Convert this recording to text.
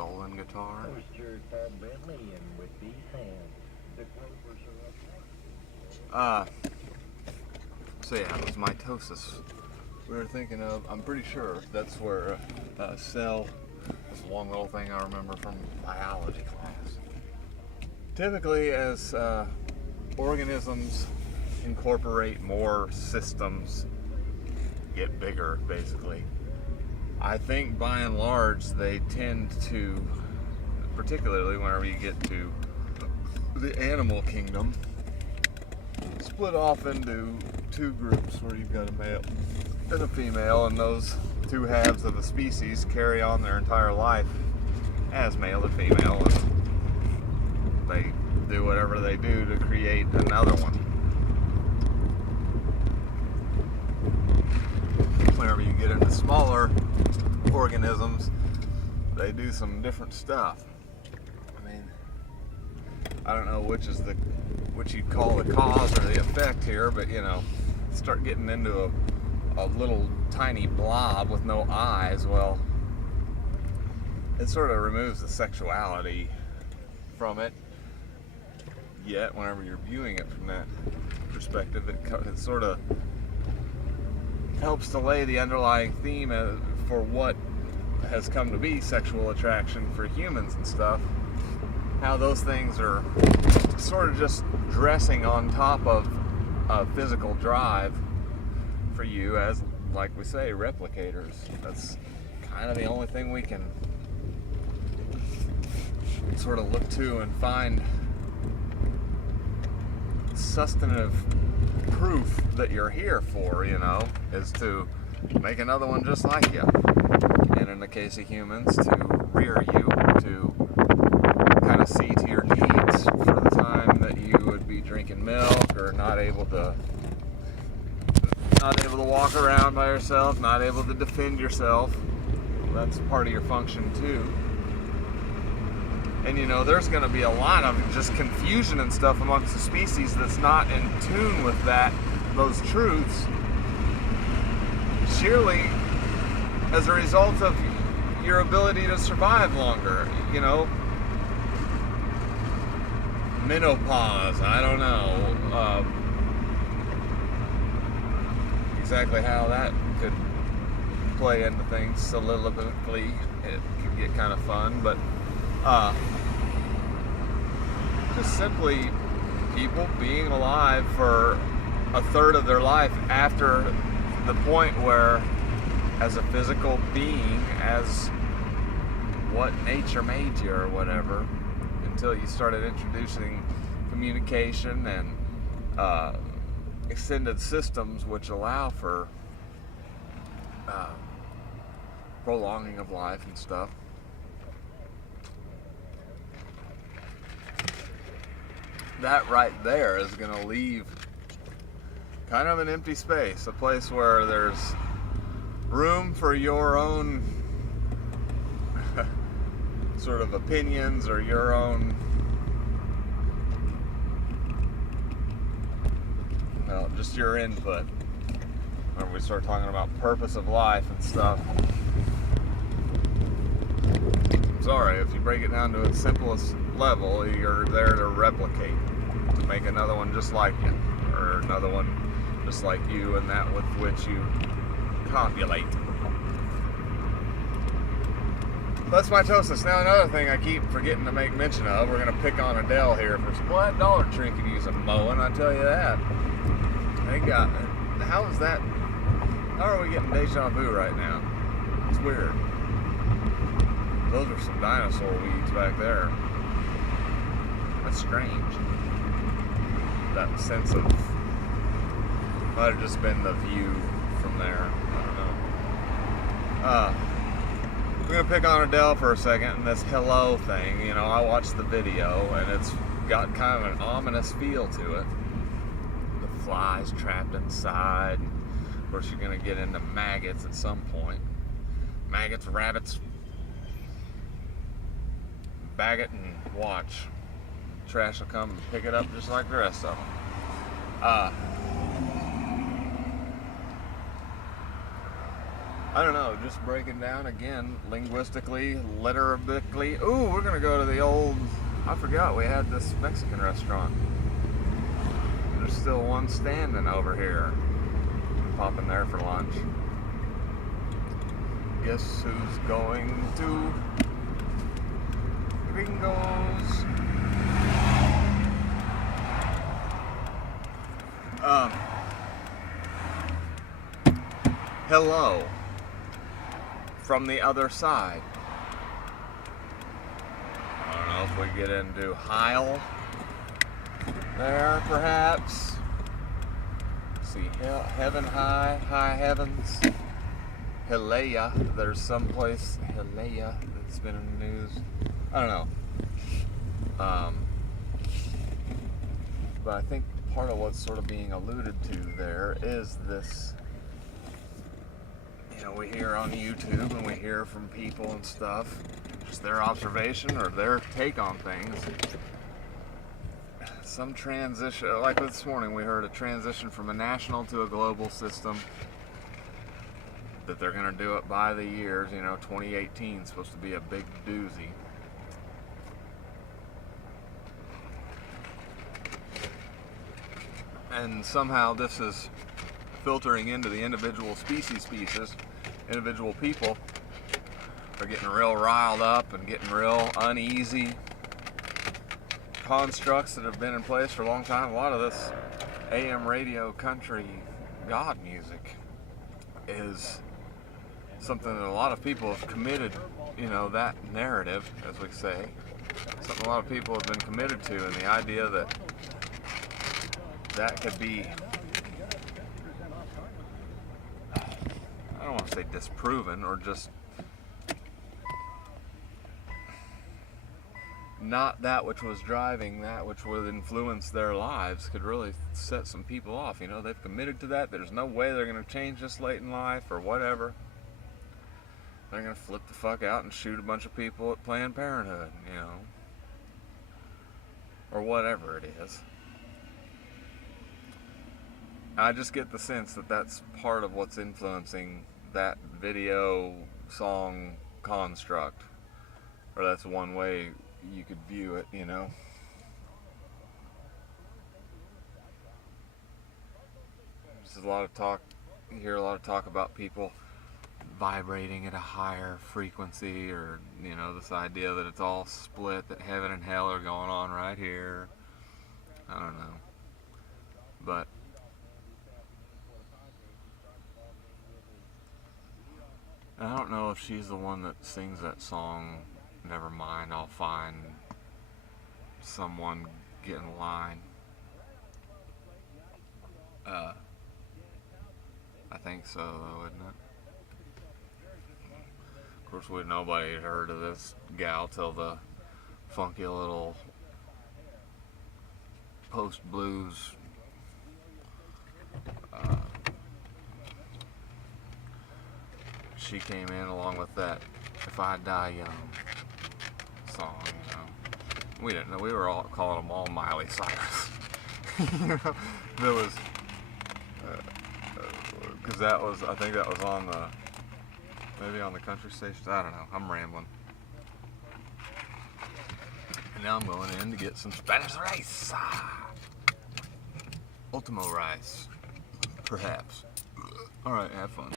stolen guitar. So yeah, it was mitosis we were thinking of. I'm pretty sure that's where cell, this one little thing I remember from biology class. Typically, as organisms incorporate more systems, get bigger, basically, I think by and large they tend to, particularly whenever you get to the animal kingdom, split off into two groups where you've got a male and a female, and those two halves of the species carry on their entire life as male and female, and they do whatever they do to create another one. Whenever you get into smaller organisms, they do some different stuff. I mean, I don't know which you'd call the cause or the effect here, but you know, start getting into a little tiny blob with no eyes, well, it sort of removes the sexuality from it. Yet, whenever you're viewing it from that perspective, it sort of helps to lay the underlying theme for what has come to be sexual attraction for humans and stuff. How those things are sort of just dressing on top of a physical drive for you as, like we say, replicators. That's kind of the only thing we can sort of look to and find substantive proof that you're here for, you know, is to make another one just like you. And in the case of humans, to rear you, to kind of see to your needs for the time that you would be drinking milk or not able to walk around by yourself, not able to defend yourself. That's part of your function too. And you know, there's going to be a lot of just confusion and stuff amongst the species that's not in tune with those truths. Surely, as a result of your ability to survive longer, you know, menopause, I don't know exactly how that could play into things soliloquically. It could get kind of fun, but just simply people being alive for a third of their life after the point where, as a physical being, as what nature made you or whatever, until you started introducing communication and extended systems which allow for prolonging of life and stuff. That right there is going to leave kind of an empty space, a place where there's room for your own sort of opinions or your own, well, just your input. When we start talking about purpose of life and stuff. I'm sorry, if you break it down to its simplest level, you're there to replicate, to make another one just like you, or another one just like you, and that with which you copulate. That's mitosis. Now, another thing I keep forgetting to make mention of, we're going to pick on Adele here for some. Well, that Dollar Tree could use a mowing, I tell you that. They got, how is that? How are we getting deja vu right now? It's weird. Those are some dinosaur weeds back there. That's strange. That sense of, might have just been the view from there. I don't know. We're going to pick on Adele for a second, and this hello thing, you know, I watched the video, and it's got kind of an ominous feel to it. The flies trapped inside. Of course, you're going to get into maggots at some point. Maggots, rabbits. Bag it and watch. Trash will come and pick it up just like the rest of them. I don't know, just breaking down again, linguistically, literabically. Ooh, we're gonna go to the old, I forgot we had this Mexican restaurant. There's still one standing over here. Pop in there for lunch. Guess who's going to Gringos? Hello from the other side. I don't know if we get into Heil there, perhaps. See, heaven high, high heavens. Hialeah, there's someplace, Hialeah, that's been in the news. I don't know. But I think part of what's sort of being alluded to there is this, you know, we hear on YouTube and we hear from people and stuff, just their observation or their take on things. Some transition, like this morning we heard a transition from a national to a global system, that they're going to do it by the years, you know, 2018 is supposed to be a big doozy. And somehow this is filtering into the individual pieces, individual people are getting real riled up and getting real uneasy. Constructs that have been in place for a long time. A lot of this AM radio country God music is something that a lot of people have committed, you know, that narrative, as we say, something a lot of people have been committed to, and the idea that that could be, I don't want to say disproven, or just not that which was driving, that which would influence their lives, could really set some people off. You know, they've committed to that. There's no way they're going to change this late in life or whatever. They're going to flip the fuck out and shoot a bunch of people at Planned Parenthood, you know, or whatever it is. I just get the sense that that's part of what's influencing that video song construct, or that's one way you could view it, you know. There's a lot of talk, you hear a lot of talk about people vibrating at a higher frequency, or, you know, this idea that it's all split, that heaven and hell are going on right here. I don't know. But I don't know if she's the one that sings that song, Never Mind, I'll Find Someone, Get in Line. I think so, though, isn't it? Of course, nobody had heard of this gal till the funky little post-blues she came in along with that If I Die Young song, you know. We didn't know, we were all calling them all Miley Cyrus. You know, there was, because that was, I think that was on the, maybe on the country station, I don't know, I'm rambling. And now I'm going in to get some Spanish rice. Ultimo rice, perhaps. Alright, have fun.